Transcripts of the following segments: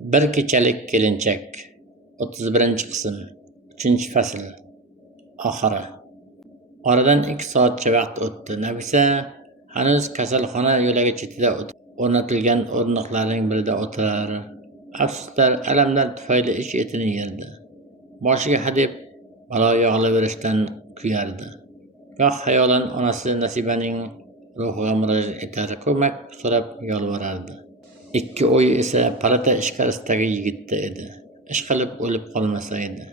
Bir kechalik kelinchak 31-qism 3-fasl oxiri. Oradan 2 soatcha vaqt o'tdi. Nafisa hanuz kasalxona yo'lagi chetida o'rnatilgan o'rindiqlarning birida o'tirar. Afsuslar, alamlar tufayli ich-etini yerdi. Boshiga hadeb balo yog'ilaverishdan kuyardi. Goh xayolan onasi Nasibaning ruhiga murojaat etar, ko'mak so'rab yolvorardi. Ikki o'yi esa palata ichkarisidagi yigitda edi. Ishqilib o'lib qolmasa edi,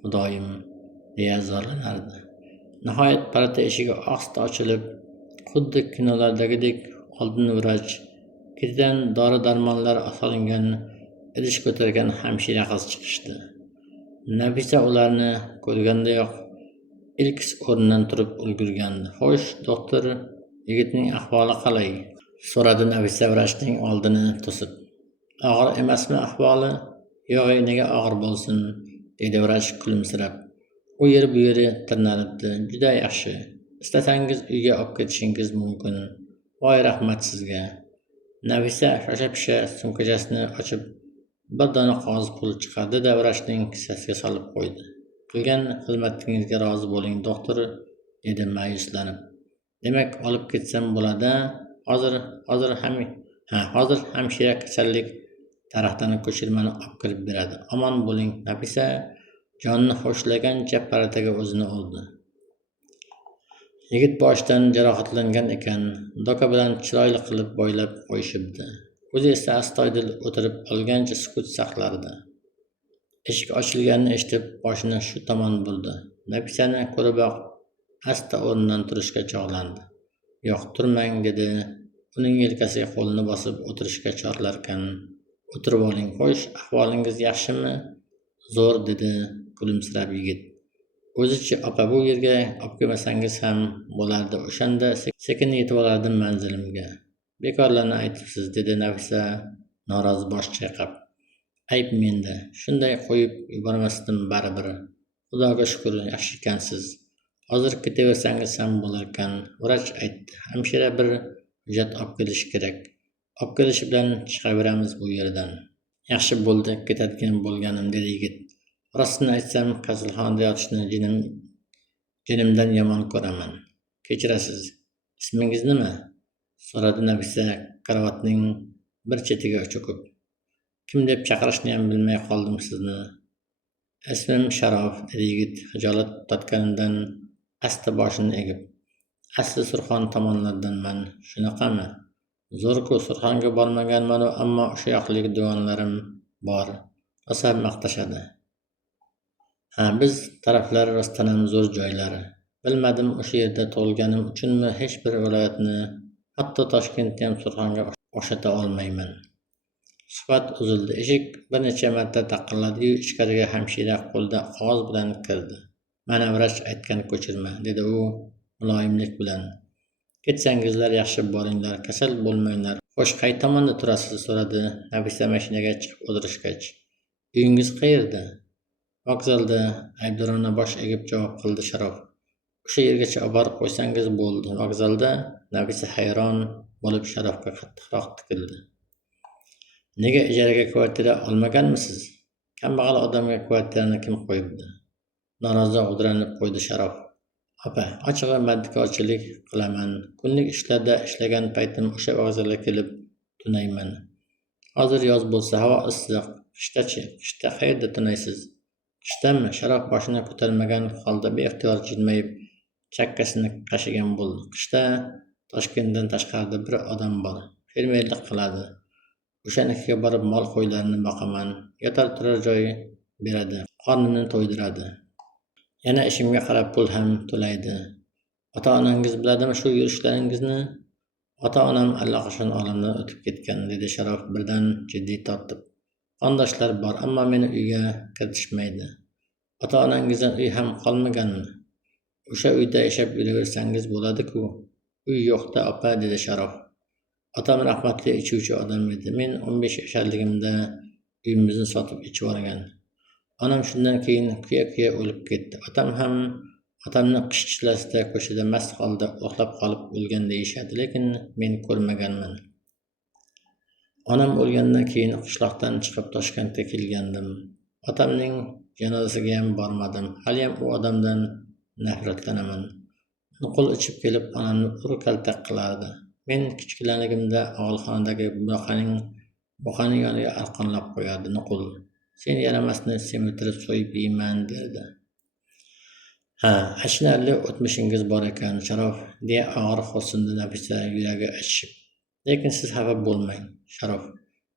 Xudoyim, deya zorlanardi. Nihoyat palata eshigi ohista ochilib, xuddi kinolardagidek oldin vrach, ketidan dori-darmonlar solingan idish ko'targan hamshira qiz chiqishdi. Nafisa ularni ko'rgandayoq ilk o'rnidan turib ulgurgandi. "Xo'sh, doktor, yigitning ahvoli qalay?" so'radi Nafisa vrachning oldini to'sib. "Og'ir emasmi ahvoli?" "Yo'q, nega og'ir bo'lsin?" dedi vrach kulimsirab. "U yer bu yeri tirnalibdi. Juda yaxshi. Istasangiz uyga olib ketishingiz mumkin." "Voy, rahmat sizga." Nafisa shosha-pisha sumkachasini ochib bir dona qog'oz pul chiqardi-da vrachning kissasiga solib qo'ydi. "Qilgan xizmatingizga rozi bo'ling, doktor", dedi ma'yuslanib. "Demak, olib ketsam bo'ladi. Hozir hamshira kasallik daraxtini ko'chirmani olib kirib beradi. Omon bo'ling." Nafisa jonni ho'shlagancha palataga o'zini urdi. Yigit boshidan jarohatlangan ekan, doka bilan chiroyli qilib boylab qo'yishibdi. O'zi esa astoydil o'tirib olgancha sukut saqlardi. Eshik ochilganini eshitib boshini shu tomon burdi. Nafisani ko'riboq asta o'rnidan turishga chog'landi. "Yo'q, turmang", dedi. Uning yelkasiga qo'lini bosib o'tirishga chorlarkan. "O'tirib oling. Xo'sh, ahvolingiz yaxshimi?" "Zo'r", dedi kulimsirab yigit. "O'zichi, opa, bu yerga olib kelmasangiz ham bo'lardi. O'shanda sekin yetib olardim manzilimga." "Bekorlarni aytibsiz", dedi Nafisa norozi bosh chayqab. "Ayb menda. Shunday qo'yib yubormasdim baribir. Xudoga shukr, yaxshi ekansiz. Hozir ketaversangiz ham bo'larkan", vrach aytdi. "Hamshira bir hujjat olib kelishi kerak. Olib kelishi bilan chiqaveramiz bu yerdan." "Yaxshi bo'ldi, ketadigan bo'lganim", dedi yigit. "Rostini aytsam, kasalxonada yotishni jinimdan yomon ko'raman. Kechirasiz. Ismingiz nima?" so'radi Nafisa karavotning bir chetiga cho'kib. "Kim deb chaqirishni ham bilmay qoldim sizni." "Ismim Sharof", dedi yigit xijolat tortganidan asta boshini egib. "Asli Surxon tomonlardanman." "Shunaqami? Zo'r-ku, Surxonga bormaganman-u, ammo o'sha yoqlik dugonalarim bor. Rosa maqtashadi." "Ha, biz taraflar rostdanam zo'r joylari. Bilmadim, o'sha yerda tug'ilganim uchunmi hech bir viloyatni, hatto Toshkentni ham Surxonga o'xshata olmayman." Suhbat uzildi. Eshik bir necha marta taqilladi-yu, ichkariga hamshira qo'lida qog'oz bilan kirdi. "Mana vrach aytgan ko'chirma", dedi u muloyimlik bilan. "Ketsangizlar yaxshi, boringlar, kasal bo'lmanglar." "Xo'sh, qay tomonda turasiz?" so'radi Nafisa mashinaga chiqib o'tirishgach. "Uyingiz qayerda?" "Vokzalda", aybdorona bosh egib javob qildi Sharof. "O'sha yergacha olib borib qo'ysangiz bo'ldi." "Vokzalda?" Nafisa hayron bo'lib Sharofga qattiqroq tikildi. "Nega ijaraga kvartira olmaganmisiz? Kambag'al odamga kvartirani kim qo'yibdi?" Norozi g'udranib qo'ydi Sharof. "Opa, ochig'i mardikorchilik qilaman. Kunlik ishlarda ishlagan paytim o'sha vokzalga kelib tunayman. Hozir yoz bo'lsa, havo issiq. Qishdachi? Qishda qayerda tunaysiz?" "Qishdami?" Sharof boshini ko'tarmagan holda beixtiyor jilmayib chakkasini qashigan bo'ldi. "Qishda Toshkentdan tashqarida bir odam bor. Fermerlik qiladi. O'shanikiga borib mol qo'ylarni boqaman. Yotar turar joy beradi, qornini to'ydiradi. Yana ishimga qarab pul ham to'laydi. Ota-onangiz biladimi shu yurishlaringizni?" "Ota-onam allaqachon olamdan o'tib ketgan", dedi Sharof birdan jiddiy tortib. "Qondoshlar bor, ammo meni uyga kiritishmaydi." "Ota-onangizdan uy ham qolmaganmi? O'sha uyda yashab yuraversangiz bo'ladi-ku." "Uy yo'q-da, opa", dedi Sharof. "Otam rahmatli ichuvchi odam edi. Men 15 yasharligimda uyimizni sotib ichib olgan. Onam shundan keyin kuya-kuya o'lib ketdi. Otamni qish chillasida ko'chada mast holda uxlab qolib o'lgan deyishadi, lekin men ko'rmaganman." Onam o'lgandan keyin qishloqdan chiqib Toshkentga kelgandim. Otamning janozasiga ham bormadim. Haliyam u odamdan nafratlanaman. Nuqul ichib kelib onamni ur-kaltak qilardi. Men kichkinaligimda og'ilxonadagi buqaning yoniga arqonlab qo'yardi. Nuqul, sen yaramasni semirtirib so'yib yeyman derdi. Ha, achinarli o'tmishingiz bor ekan, Sharof, deya og'ir xo'rsindi Nafisa yuragi achishib. Lekin siz xafa bo'lmang, Sharof.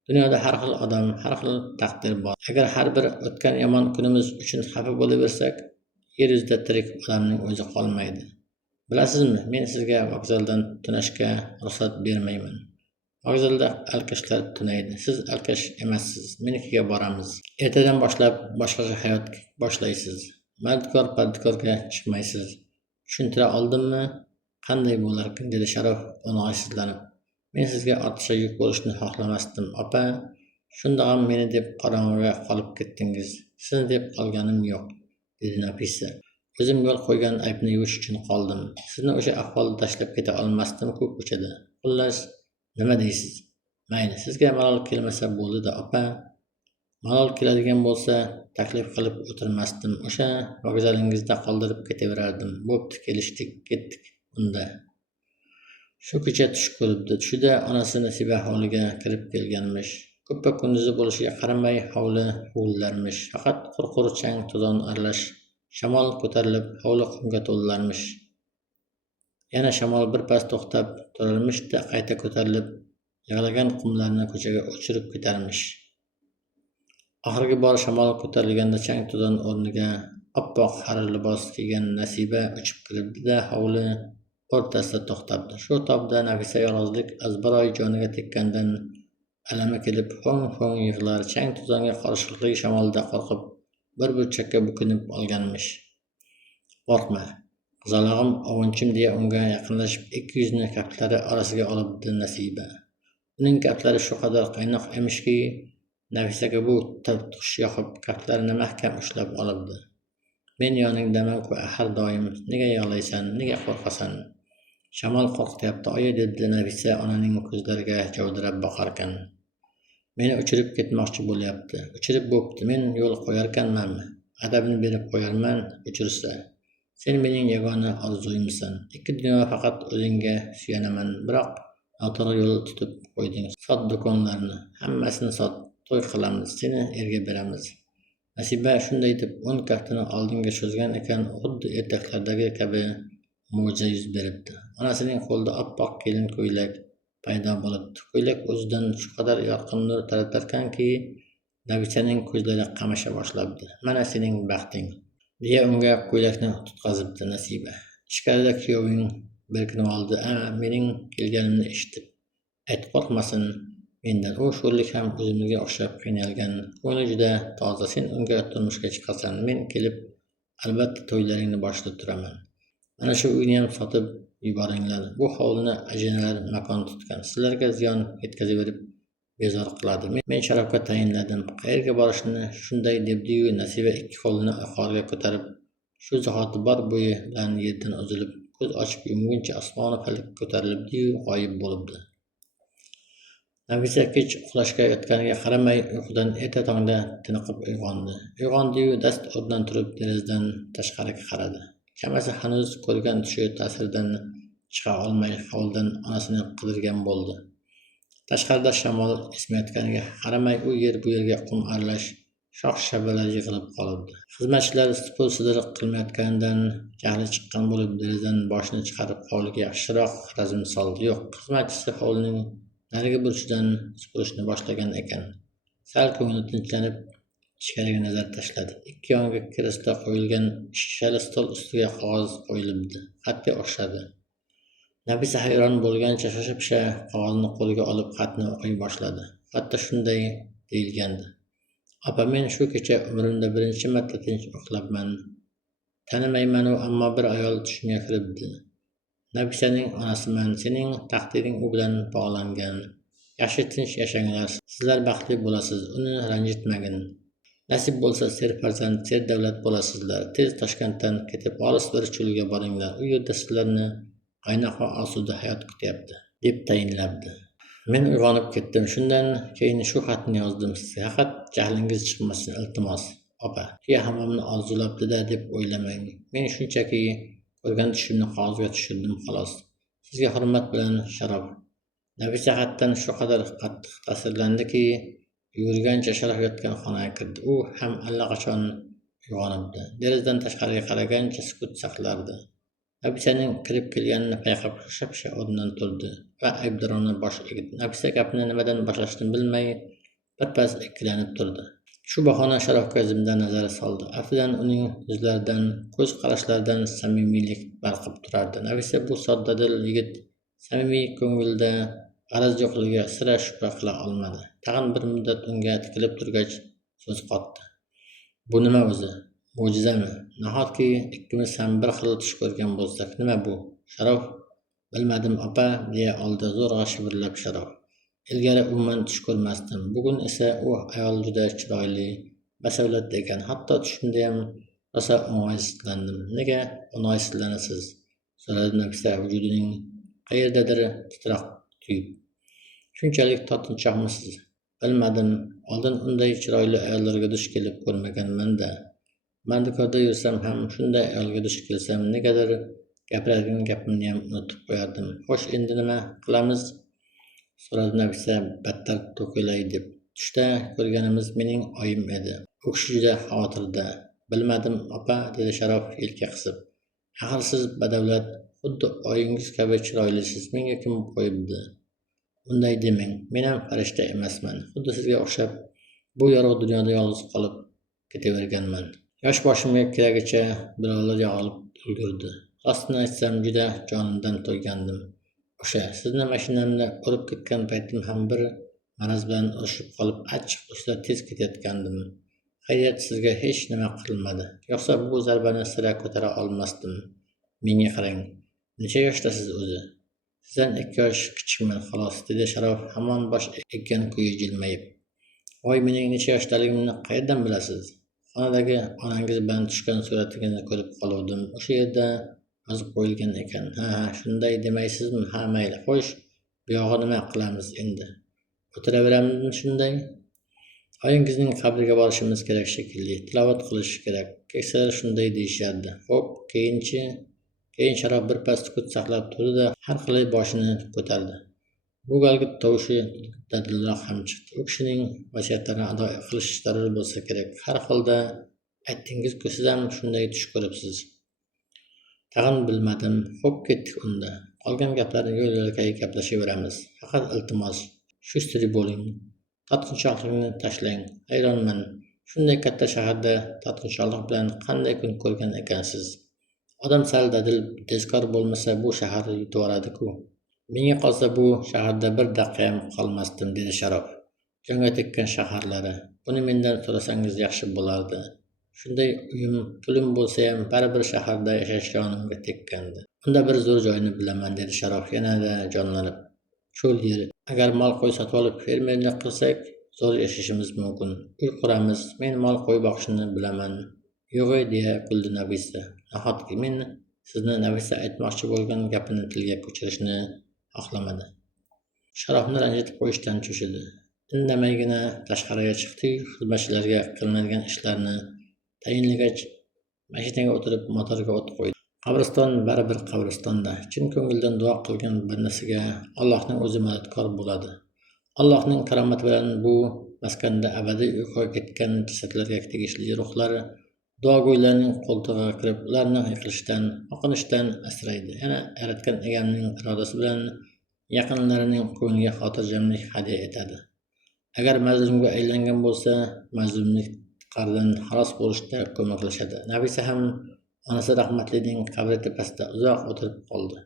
Dunyoda har xil odam, har xil taqdir bor. Agar har bir o'tgan yomon kunimiz uchun xafa bo'laversak, yer yuzida tirik odamning o'zi qolmaydi. Bilasizmi, men sizga vokzaldan tunashga ruxsat bermayman. Vokzalda alkashlar tunaydi. Siz alkash emassiz. Menikiga boramiz. Ertadan boshlab boshqacha hayot boshlaysiz. Mardikor-pardikorga chiqmaysiz. Tushuntira oldimmi? Qanday bo'larkin, dedi Sharof o'ng'aysizlanib. Men sizga ortiqcha yuk bo'lishni xohlamasdim, opa. Shundog'am meni deb qorong'uga qolib ketdingiz. Sizni deb qolganim yo'q, dedi Nafisa. O'zim yo'l qo'ygan aybni yuvish uchun qoldim. Sizni o'sha ahvolda tashlab keta olmasdim-ku ko'chada. Xullas, nima deysiz? Mayli, sizga malol kelmasa bo'ldi-da, opa. Malol keladigan bo'lsa, taklif qilib o'tirmasdim. O'sha vokzalingizda qoldirib ketaverardim. Bo'pti, kelishdik, ketdik unda. Shu kecha tush ko'ribdi. Tushida onasi Nasiba hovliga kirib kelganmish. Ko'ppa kunduzi bo'lishiga qaramay hovli huvillarmish. Faqat qurqur chang to'zon aralash shamol ko'tarilib hovli qumga to'ldilarmish. Yana shamol birpas to'xtab turarmish-da, qayta ko'tarilib yig'lagan qumlarni ko'chaga uchirib ketarmish. Oxirgi bor shamol ko'tarilganda chang to'zon o'rniga oppoq harir libos kiygan Nasiba uchib kiribdi-da, hovli o'rtasida to'xtabdi. Shu tobda Nafisa yolg'izlik azbaroy joniga tekkandan alami kelib ho'ng-ho'ng yig'lar, chang to'zonga qarshilikli shamolda qo'rqib bir burchakka bukinib olganmish. Qo'rqma, qizalog'im, ovunchim, deya unga yaqinlashib 200 ni kaftlari orasiga olibdi Nasiba. Uning kaftlari shu qadar qaynoq emishki, Nafisaga bu tush yoqib kaftlarini mahkam ushlab olibdi. Men yoningdaman-ku har doim. Nega yig'laysan? Nega qo'rqasan? Shamol qo'rqityapti, oyi, dedi Nafisa onaning ko'zlariga javdirab boqarkan. Meni uchirib ketmoqchi bo'lyapti. Uchirib bo'pti, men yo'l qo'yarkanmanmi? Adabini berib qo'yarman, uchirsa. Sen mening yagona orzuyimsan. Ikki dunyo faqat o'zingga suyanaman. Biroq noto'g'ri yo'l tutib qo'yding. Sot do'konlarni, hammasini sot. To'y qilamiz, seni erga beramiz. Nasiba shunday deb 10 kaftini oldinga cho'zgan ekan, xuddi ertaklardagi kabi mo'jiza yuz beribdi. Onasining qo'lida oppoq kelin ko'ylak paydo bo'libdi. Ko'ylak o'zidan shu qadar yorqin nur taratarkanki, Nafisaning ko'zlari qamasha boshlabdi. Mana sening baxting, deya unga ko'ylakni tutqazibdi Nasiba. Ichkarida kuyoving berkinib oldi. Mening kelganimni eshitib, ayt, qo'rqmasin mendan. U sho'rlik ham o'zimga o'xshab qiynalgan. Ko'ngli juda toza. Sen unga turmushga chiqasan. Men kelib albatta to'ylaringni boshlab turaman. Mana shu uyni ham sotib yuboringlar. Bu hovlini ajinalar makon tutgan. Sizlarga ziyon yetkazaverib bezor qiladi. Men Sharofga tayinladim. Qayerga borishni shunday debdi-yu, Nasiba ikki qo'lini yuqoriga ko'tarib, shu zahoti bor bo'yi bilan yerdan uzilib, ko'z ochib yumguncha osmoni falakka ko'tarilibdi-yu, g'oyib bo'libdi. Nafisa kech uxlashga yotganiga qaramay uyqudan erta tongda tiniqib uyg'ondi-yu, dast o'rnidan turib derazadan tashqariga qaradi. Chamasi hanuz ko'rgan tushi ta'siridan chiqa olmay hovlidan onasini qidirgan bo'ldi. Tashqarida shamol esmayotganiga qaramay u yer bu yerga qum aralash, shox-shabalar yig'ilib qolibdi. Xizmatchilar supur-sidiriq qilmayotganidan jahli chiqqan bo'lib derazadan boshini chiqarib hovliga yaxshiroq razm soldi. Yo'q, xizmatchisi hovlining narigi burchidan supurishni boshlagan ekan. Sal ko'ngli tinchlanib ichkariga nazar tashladi. Ikki yoniga kreslo qo'yilgan shishali stol ustiga qog'oz qo'yilibdi. Xatga o'xshadi. Nafisa hayron bo'lgancha shosha-pisha qog'ozni qo'liga olib xatni o'qiy boshladi. Xatda shunday deyilgandi. Opa, men shu kecha umrimda birinchi marta tinch uxlabman. Tanimayman-u, ammo bir ayol tushimga kiribdi. Nafisaning onasiman. Sening taqdiring u bilan bog'langan. Yaxshi tinch yashanglar. Sizlar baxtli bo'lasiz. Uni ranjitmagin. Nasib bo'lsa serfarzand, serdavlat bo'lasizlar. Tez Toshkentdan ketib olis bir cho'lga boringlar. U yerda sizlarni qaynoq va osuda hayot kutyapti, deb tayinlabdi. Men uyg'onib ketdim. Shundan keyin shu xatni yozdim sizga. Faqat jahlingiz chiqmasin, iltimos. Opa, hammamni orzulabdi-da deb o'ylamang. Men shunchaki ko'rgan tushimni qog'ozga tushirdim xolos. Sizga hurmat bilan Sharof. Nafisa xatdan shu qadar qattiq ta'sirlandiki, yugurgancha Sharof yotgan xonaga kirdi. U ham allaqachon uyg'onibdi. Derazadan tashqariga qaragancha sukut saqlardi. Nafisaning kirib kelganini payqab shosha-pisha o'rnidan turdi va aybdorona bosh egdi. Nafisa gapni nimadan boshlashni bilmay birpas ikkilanib turdi. Shu bahona Sharofga zimdan nazari soldi. Aftidan uning yuzlaridan, ko'z qarashlaridan samimiylik balqib turardi. Nafisa bu soddadil yigit samimiy ko'ngilda g'araz yo'qligiga sira shubha qila olmadi. Tag'in bir muddat unga tikilib turgach so'z qotdi. Bu nima o'zi? Mo'jizami? Nahotki ikkimiz ham bir xil tush ko'rgan bo'lsak, nima bu? Sharof, bilmadim opa, deya oldi zo'rg'a shivirlab Sharof. Ilgari umuman tush ko'rmasdim. Bugun esa u ayol juda chiroyli, basavlatli ekan. Hatto tushimda ham rosa o'ng'aysizlandim. Nega o'ng'aysizlanasiz? So'radi Nafisa vujudining qayerdadir titroq tuyib. Shunchalik tortinchoqmisiz? Bilmadim. Oldin unday chiroyli ayollarga duch kelib ko'rmaganman-da. Mandikorda yursam ham shunday ayolga duch kelsam, negadir gapiradigan gapimni ham unutib qo'yardim. Xo'sh, endi nima qilamiz? So'radi Nafisa battar to'kilay deb. Tushda ko'rganimiz mening oyim edi. U kishi juda xavotirda. Bilmadim opa, dedi Sharof yelka qisib. Axir siz badavlat, xuddi oyingiz kabi chiroylisiz. Menga kim qo'yibdi? Unday demang. Men ham farishta emasman. Xuddi sizga o'xshab bu yorug' dunyoda yolg'iz qolib ketaverganman. Yosh boshimga kelagicha birovlar yog'ilib ulgurdi. Rostini aytsam, juda jonimdan to'ygandim. O'sha sizni mashinamda urib ketgan paytim ham bir maraz bilan urushib qolib, achchiq usta tez ketayotgandim. Xayriyat, sizga hech nima qilmadi. Yo'qsa bu zarbani sira ko'tara olmasdim. Menga qarang. Necha yoshdasiz o'zi? Sizdan 2 yosh kichikman xolos, dedi Sharof hamon bosh eggan kuyi jilmayib. Voy, mening necha yoshdaligimni qayerdan bilasiz? Xonadagi onangiz bilan tushgan suratingizni ko'rib qoluvdim. O'sha yerda yozib qo'yilgan ekan. Ha, shunday demaysizmi? Ha, mayli. Xo'sh, bu yog'i nima qilamiz endi? O'tiraveramizmi shunday? Oyingizning qabriga borishimiz kerak shekilli. Tilovat qilish kerak. Keksalar shunday deyishardi. Xo'p, keyinchi? Keyin Sharof birpas sukut saqlab turdi-da, har qalay boshini ko'tardi. Bu galgi tovushi dadilroq ham chiqdi. U kishining vasiyatlarini ado qilish zarur bo'lsa kerak. Har holda aytdingiz-ku, siz ham shunday tush ko'ribsiz. Tag'in bilmadim. Xo'p, ketdik unda. Qolgan gaplarni yo'l-yo'lakay gaplashaveramiz. Faqat iltimos, shu siri bo'ling. Tortinchoqlikni tashlang. Hayronman. Shunday katta shaharda tortinchoqlik bilan qanday kun ko'rgan ekansiz? Odam sal dadil, tezkor bo'lmasa bu shaharni yutib oladi-ku. Menga qolsa bu shaharda bir daqiqa ham qolmasdim, dedi Sharof. Jonga tekkan shaharlari. Buni mendan so'rasangiz yaxshi bo'lardi. Shunday uyim, pulim bo'lsa ham baribir shaharda yashash jonimga tekkandi. Unda bir zo'r joyni bilaman, dedi Sharof yanada jonlanib. Cho'l yer. Agar mol qo'y sotib olib fermerlik qilsak, zo'r yashashimiz mumkin. Uy quramiz. Men mol qo'y boqishni bilaman. Yo'g'ay, deya kuldi Nafisa. Nahotki men sizni Nafisa aytmoqchi bo'lgan gapini tilga ko'chirishni xohlamadi. Sharofni ranjitib qo'yishdan cho'chidi. Indamaygina tashqariga chiqdi-yu, xizmatchilarga qilinadigan ishlarni tayinlagach, mashinaga o'tirib motorga o't qo'ydi. Qabriston baribir qabristonda. Chin ko'ngildan duo qilgan bandasiga Allohning o'zi madadkor bo'ladi. Allohning karomati bilan bu maskanda abadiy uyquga ketgan jasadlarga tegishli ruhlar duogo'ylarning qo'ltig'iga kirib, ularni yiqilishdan, oqinishdan asraydi. Yana yaratgan egamning irodasi bilan yaqinlarining ko'ngliga xotirjamlik hadya etadi. Agar mazlumga aylangan bo'lsa, mazlumlik qardan xalos bo'lishda ko'maklashadi. Nafisa ham onasi rahmatlining qabri tepasida uzoq o'tirib qoldi.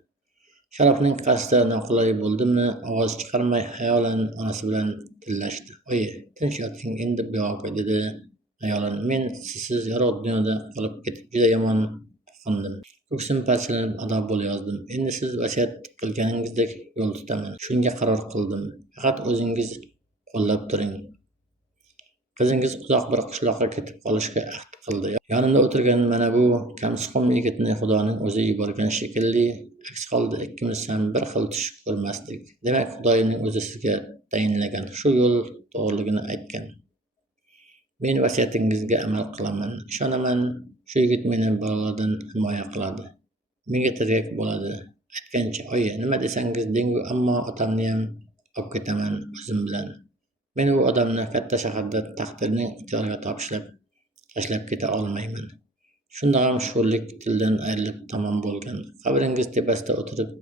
Sharofning qasdi noqulay bo'ldimi, ovoz chiqarmay xayolan onasi bilan tillashdi. Oyi, tinch yoting endi bu yoqqa, dedi ayolan. Men sizsiz yorug' dunyoda qolib ketib juda yomon boqindim. Ko'ksim parchalanib ado bo'layozdim. Endi siz vasiyat qilganingizdek yo'l tutaman. Shunga qaror qildim. Faqat o'zingiz qo'llab turing. Qizingiz uzoq bir qishloqqa ketib qolishga ahd qildi. Yonimda o'tirgan mana bu kamsuqum yigitni Xudoning o'zi yuborgan shekilli. Aks holda ikkimiz ham bir xil tush ko'rmasdik. Demak, Xudoning o'zi sizga tayinlagan shu yo'l to'g'riligini aytgan. Men vasiyatingizga amal qilaman, ishonaman. Shu yigit meni balolardan himoya qiladi. Menga tirgak bo'ladi. Aytgancha, oyi, nima desangiz dengu, ammo otamni ham olib ketaman o'zim bilan. Men u odamni katta shaharda taqdirning ixtiyoriga tashlab keta olmayman. Shundoq ham sho'rlik tildan ayrilib tamom bo'lgan. Qabringiz tepasida o'tirib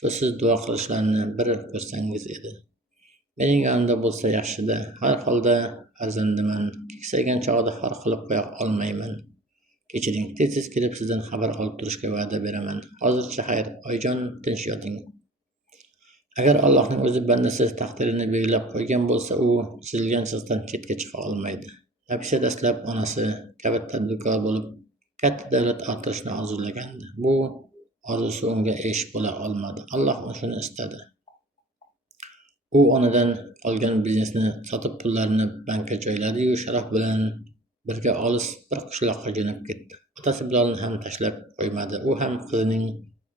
so'zsiz duo qilishlarini bir ko'rsangiz edi. Mening yonimda bo'lsa yaxshida. Har holda farzandiman. Keksaygan chog'da xor qilib qo'ya olmayman. Kechiring, tez kelib sizdan xabar olib turishga va'da beraman. Hozircha xayr, oyijon, tinch yoting. Agar Allohning o'zi bandasi taqdirini belgilab qo'ygan bo'lsa, u chizilgan chiziqdan chetga chiqa olmaydi. Nafisa dastlab onasi kabi tadbirkor bo'lib, katta davlat orttirishni orzulagandi. Bu orzusi unga ish bo'la olmadi. Alloh shuni istadi. U onadan qolgan biznesni sotib pullarini bankka joyladi-yu, Sharof bilan birga olis bir qishloqqa jo'nab ketdi. Otasi Bilolni ham tashlab qo'ymadi. U ham qizining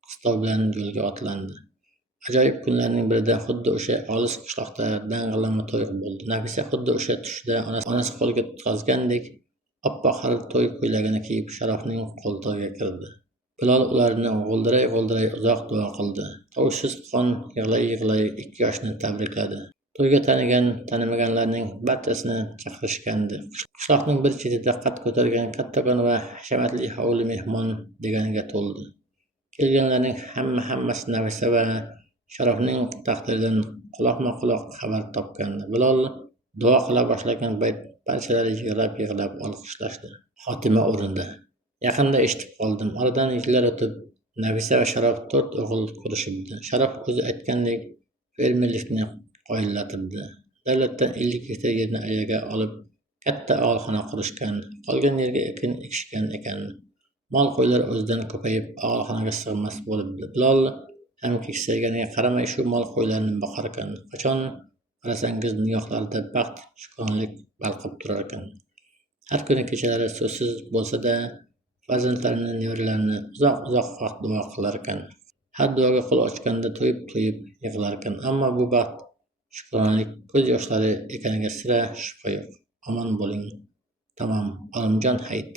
qistov bilan yo'lga otlandi. Ajoyib kunlarning birida xuddi o'sha olis qishloqda dang'illama to'y bo'ldi. Nafisa xuddi o'sha tushda onasi qo'lga tutqazgandek oppoq xarir to'y ko'ylagini kiyib Sharofning qo'ltig'iga kirdi. Bilol ularni g'o'ldiray uzoq duo qildi. Tovushsiz qon yig'lay ikki yoshni tabrikladi. To'yga tanimaganlarning barchasini chaqirishgandi. Qishloqning bir chetida qad ko'targan kattakon va hashamatli hovli mehmon deganiga to'ldi. Kelganlarning hammasi Nafisa va Sharofning taqdiridan quloqma-quloq xabar topgandi. Bilol duo qila boshlagan payt barchalari yig'lab olqishlashdi. Xotima o'rindi. Yaqinda eshitib qoldim. Oradan yillar o'tib Nafisa va Sharof 4 o'g'il ko'rishibdi. Sharof o'zi aytgandek fermerlikni qoyillatibdi. Davlatdan 50 gektar yerni ayaga olib katta og'ilxona qurishgan. Qolgan yerga ekin ekishgan ekan. Mol qo'ylar o'zidan ko'payib og'ilxonaga sig'mas bo'libdi. Bilol ham keksayganiga qaramay shu mol qo'ylarni boqar ekan. Qachon qarasangiz nigohlarida baxt, shukronlik balqib turar ekan. Har kuni kechalari so'zsiz bo'lsa-da farzandlarini, nevaralarini uzoq vaqt duo qilar ekan. Har duoga qo'l ochganda to'yib yig'lar ekan. Ammo bu baxt, shukronalik ko'z yoshlari ekaniga sira shubha yo'q. Omon bo'ling. Tamom, Olimjon Hayit.